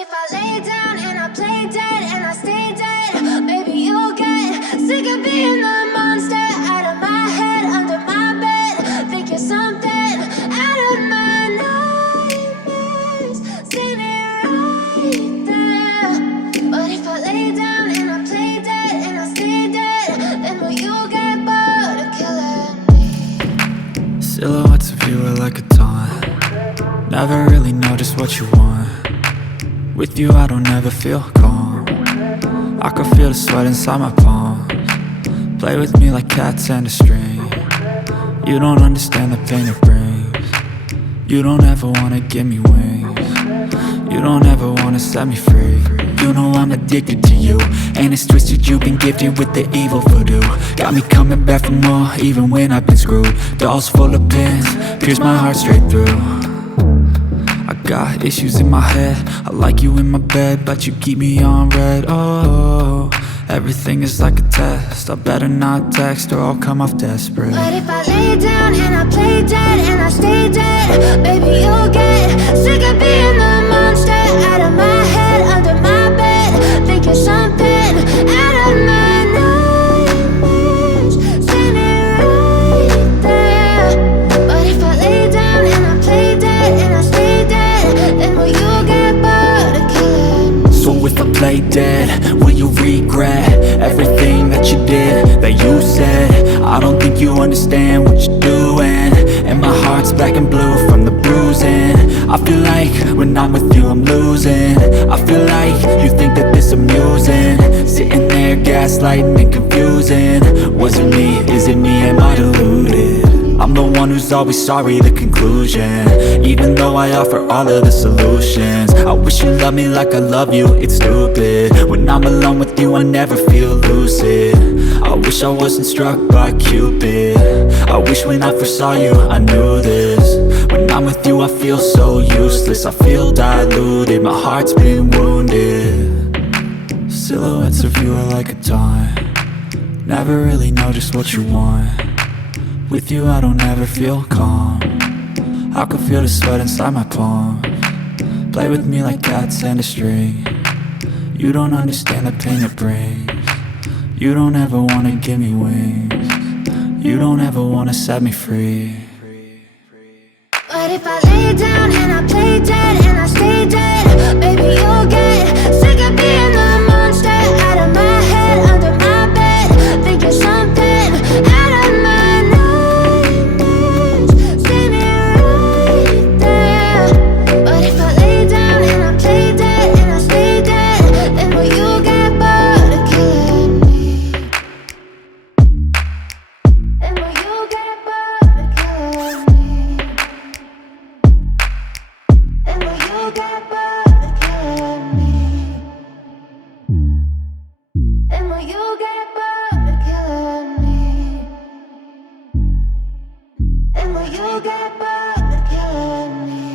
if I lay down and I play dead and I stay dead, maybe you'll get sick of being the monster out of my head, under my bed. Think you're something out of my nightmares, standing right there. But if I lay down and I play dead and I stay dead, then will you get bored of killing me? Silhouettes of you are like a taunt. Never really know just what you want. With you I don't ever feel calm. I can feel the sweat inside my palms. Play with me like cats and a string. You don't understand the pain it brings. You don't ever wanna give me wings. You don't ever wanna set me free. You know I'm addicted to you, and it's twisted, you've been gifted with the evil voodoo. Got me coming back for more, even when I've been screwed. Dolls full of pins, pierce my heart straight through. I got issues in my head, I like you in my bed, but you keep me on red. Oh, everything is like a test, I better not text or I'll come off desperate. But if I lay down and I play dead and I stay dead, baby you'll get sick of being the monster out of my head, under my bed. Think you're something out of my nightmares, standing right there. But if I lay down and I play dead and I stay dead, then will you get bored of killing me? So if I play dead, will you regret everything that you did, that you said? I don't think you understand what you're doing, and my heart's black and blue from the bruising. I feel like when I'm with you I'm losing. I feel like you think that this amusing, sitting there gaslighting and confusing. Was it me? Is it me? Am I deluded? I'm the one who's always sorry, the conclusion, even though I offer all of the solutions. I wish you loved me like I love you, it's stupid. When I'm alone with you I never feel lucid. I wish I wasn't struck by Cupid. I wish when I first saw you I knew this. When I'm with you I feel so useless, I feel diluted, my heart's been wounded. Silhouettes of you are like a taunt. Never really know just what you want. With you I don't ever feel calm. I can feel the sweat inside my palms. Play with me like cats and a string. You don't understand the pain it brings. You don't ever wanna give me wings. You don't ever wanna set me free. But if I lay down and I play dead and I stay dead, baby you'll get sick of being the monster out of my head, under my bed. Think you're something out of my nightmares, standing right there. But if I lay down and I play dead and I stay dead, then will you get bored of killing me? Then will you get bored of killing me? And will you get bored of killing me? And will you get bored of killing me? And will you get bored of killing me?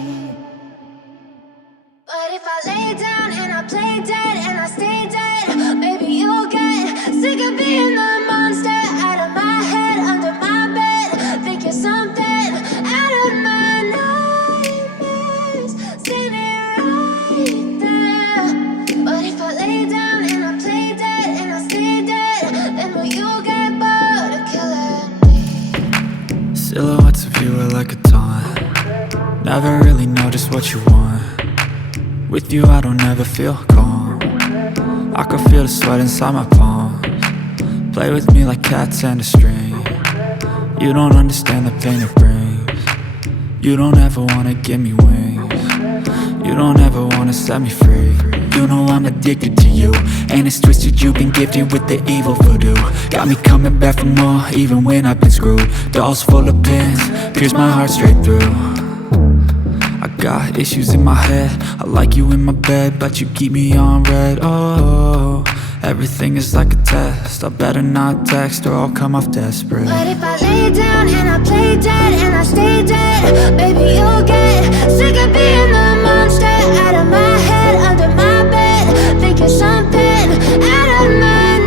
But if I lay down and I play dead and I stay dead, maybe you'll get sick of being the monster out of my head, under my bed. Think you're something out of my nightmares, standing right there. But if I lay down and I play dead and I stay dead, then will you get bored of killing me? Silhouettes of you are like a taunt. Never really know just what you want. With you I don't ever feel calm. I can feel the sweat inside my palms. Play with me like cats and a string. You don't understand the pain it brings. You don't ever wanna give me wings. You don't ever wanna set me free. You know I'm addicted to you, and it's twisted, you've been gifted with the evil voodoo. Got me coming back for more, even when I've been screwed. Dolls full of pins, pierce my heart straight through. I got issues in my head, I like you in my bed, but you keep me on red. Oh, everything is like a test, I better not text or I'll come off desperate. But if I lay down and I play dead and I stay dead, baby you'll get sick of being the monster out of my head, under my bed. Think you're something out of my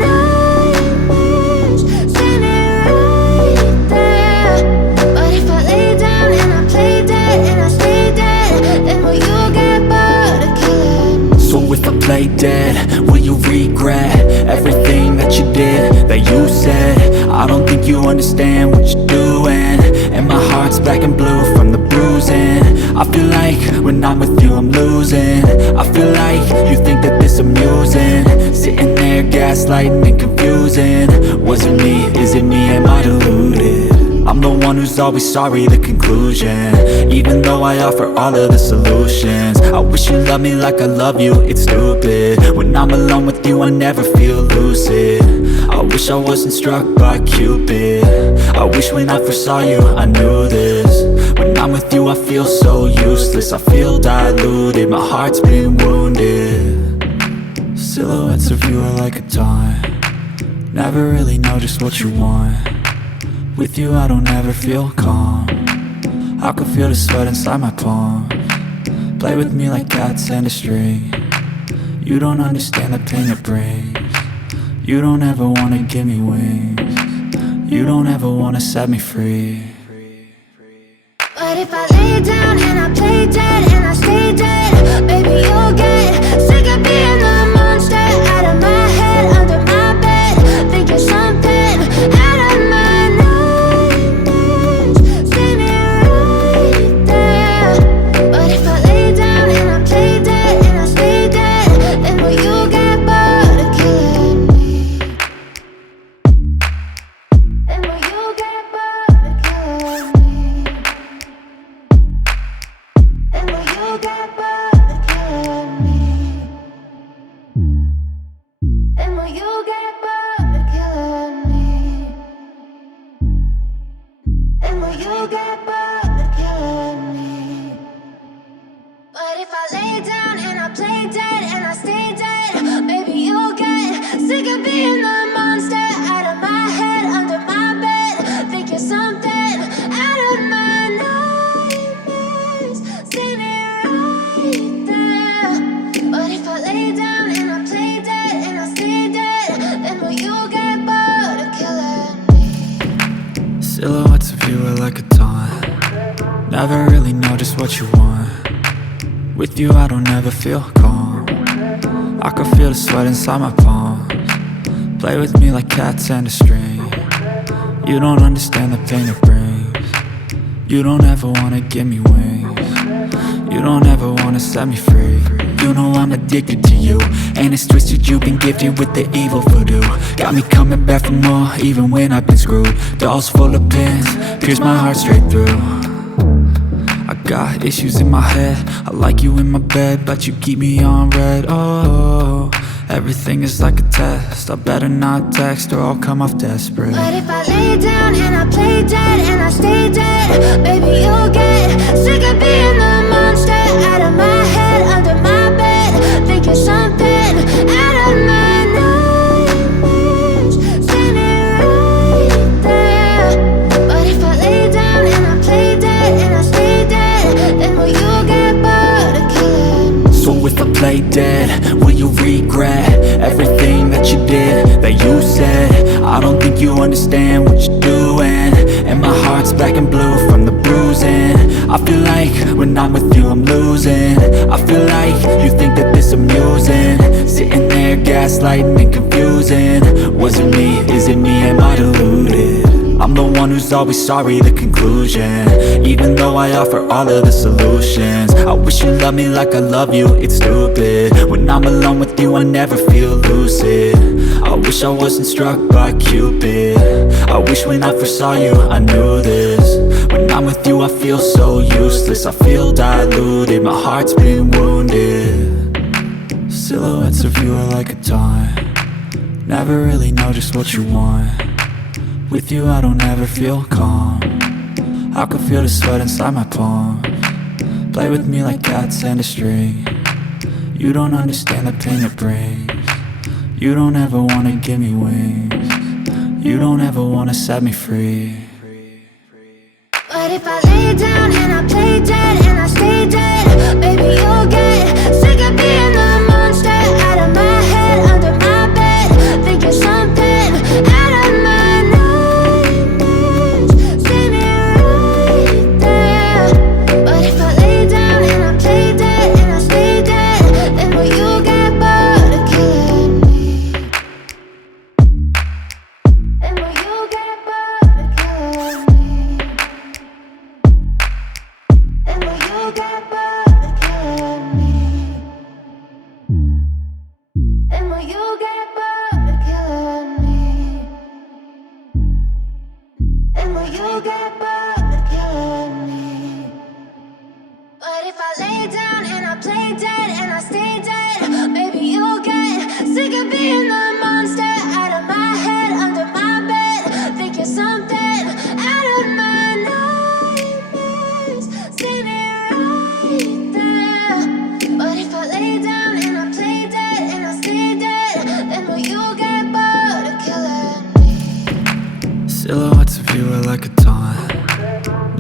nightmares, standing right there. But if I lay down and I play dead and I stay dead, then will you get bored of killing me? So play dead? Will you regret everything that you did, that you said? I don't think you understand what you're doing, and my heart's black and blue from the bruising. I feel like when I'm with you I'm losing. I feel like you think that this amusing, sitting there gaslighting and confusing. Was it me? Is it me? Am I deluded? I'm the one who's always sorry, the conclusion. Even though I offer all of the solutions, I wish you loved me like I love you, it's stupid. When I'm alone with you I never feel lucid. I wish I wasn't struck by Cupid. I wish when I first saw you I knew this. When I'm with you I feel so useless, I feel diluted, my heart's been wounded. Silhouettes of you are like a taunt, never really know just what you want. With you I don't ever feel calm, I can feel the sweat inside my palms. Play with me like cats and a string. You don't understand the pain it brings. You don't ever wanna give me wings. You don't ever wanna set me free. But if I lay down and I play dead and I stay dead, baby you'll get sick of being the monster out of my head, under my bed, thinking something out of my nightmares. See me right there. But if I lay down and I play dead and I stay dead, then will you get bored of killing me? Then will you get bored of killing me? And will you get bored of killing me? And will you get bored of killing me? And will you get bored of killing me? But if I lay down and I play dead and I stay dead, baby you'll get sick of being the monster out of my head, under my bed, thinking something out of my nightmares. See me right there. But if I lay down and I play dead and I stay dead, then will you get bored of killing me? Silhouettes of you are like a taunt, never really know just what you want. With you I don't ever feel calm, I can feel the sweat inside my palms. Play with me like cats and a string. You don't understand the pain it brings. You don't ever wanna give me wings. You don't ever wanna set me free. You know I'm addicted to you, and it's twisted, you've been gifted with the evil voodoo. Got me coming back for more, even when I've been screwed. Dolls full of pins, pierce my heart straight through. I got issues in my head, I like you in my bed, but you keep me on red. Oh, everything is like a test, I better not text or I'll come off desperate. But if I lay down and I play dead and I stay dead, baby you'll get sick of being the monster out of my head, under my bed, thinking something out of my nightmares. See me right there. But if I lay down and I play dead and I stay dead, then will you get bored of killing me? So if I play dead, will you regret everything that you did, that you said? I don't think you understand what you're doing, and my heart's black and blue from the bruising. I feel like when I'm with you I'm losing. I feel like you think that this amusing, sitting there gaslighting and confusing. Was it me? Is it me? Am I deluded? I'm the one who's always sorry, the conclusion. Even though I offer all of the solutions, I wish you loved me like I love you, it's stupid. When I'm alone with you I never feel lucid. I wish I wasn't struck by Cupid. I wish when I first saw you I knew this. When I'm with you I feel so useless, I feel diluted, my heart's been wounded. Silhouettes of you are like a taunt, never really know just what you want. With you I don't ever feel calm, I can feel the sweat inside my palms. Play with me like cats and a string. You don't understand the pain it brings. You don't ever wanna give me wings. You don't ever wanna set me free. But if I lay down and I play dead and I stay dead, baby you'll get sick of being the monster out of my head, under my bed, thinking something out of my nightmares. See me right there. But if I lay down and I play dead and I stay dead, then will you get bored?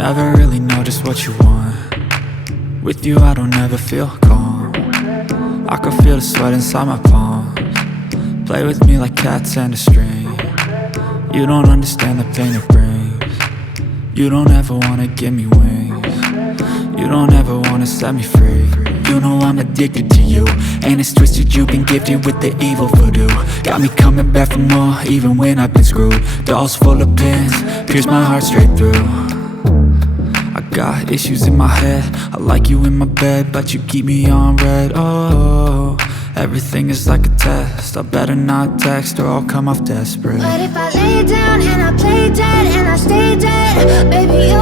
never really know just what you want. With you I don't ever feel calm. I can feel the sweat inside my palms. Play with me like cats and a string. You don't understand the pain it brings. You don't ever wanna give me wings. You don't ever wanna set me free. You know I'm addicted to you, and it's twisted, you've been gifted with the evil voodoo. Got me coming back for more, even when I've been screwed. Dolls full of pins, pierce my heart straight through. I got issues in my head, I like you in my bed, but you keep me on red. Oh, everything is like a test, I better not text or I'll come off desperate. But if I lay down and I play dead and I stay dead, baby, you